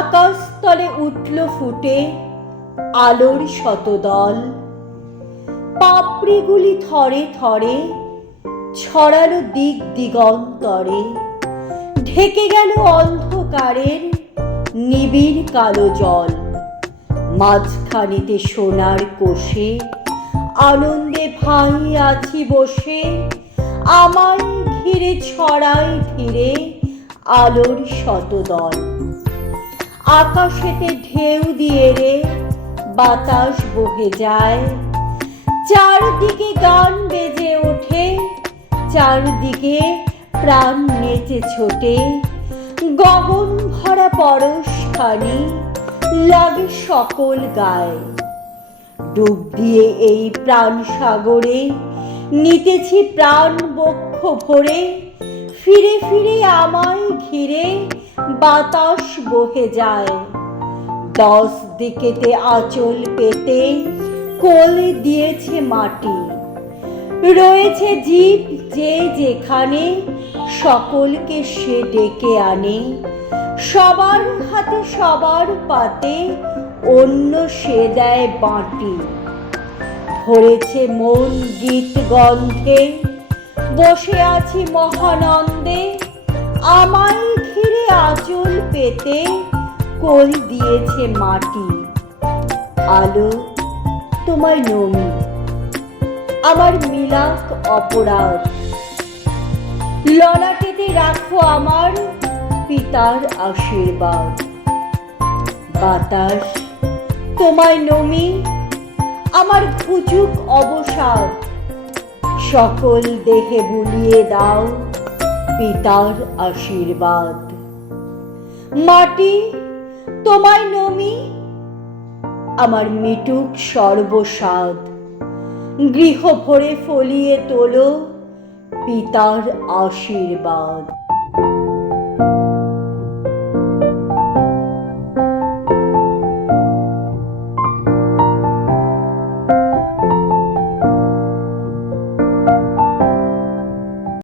আকাশতলে উঠল ফুটে আলোর শতদল। পাপড়িগুলি থরে থরে ছড়ালো দিক দিগন্তরে, ঢেকে গেল অন্ধকারের নিবিড় কালো জল। মাঝখানেতে সোনার কোষে আনন্দে ভাই আছি বসে, আমায় ঘিরে ছড়াই ধীরে আলোর শতদল। আকাশেতে ঢেউ দিয়ে রে বাতাস বহে যায়, চারদিকে গান বেজে ওঠে, চারদিকে প্রাণ নেচে ছোটে। গগন ভরা পরশখানি লাগে সকল গায়ে, ডুব দিয়ে এই প্রাণ সাগরে নিতেছি প্রাণ বক্ষ ভরে। ফিরে ফিরে আমায় ঘিরে বাতাস বহে যায়, 10 দিকেতে আঁচল পেতে কোলে দিয়েছে মাটি। রয়েছে জীব যে যেখানে, সকলকে সে ডেকে আনে। সবার হাতে সবার পাতে অন্য সে দেয় বাঁটি। ভরেছে মন গীত গন্ধে, বসে আছি মহানন্দে। আমায় ঘিরে আঁচল পেতে কোল দিয়েছে মাটি। আলো তোমায় নমি, আমার মিলাক অপরাধ। ললাটেতে রাখো আমার পিতার আশীর্বাদ। বাতাস তোমায় নমি, আমার ঘুচুক অবসাদ। সকল দেহে বুলিয়ে দাও পিতার আশীর্বাদ। মাটি তোমায় নমি, আমার মিটুক সর্বস্বাদ। গৃহ ভরে ফলিয়ে তোলো পিতার আশীর্বাদ।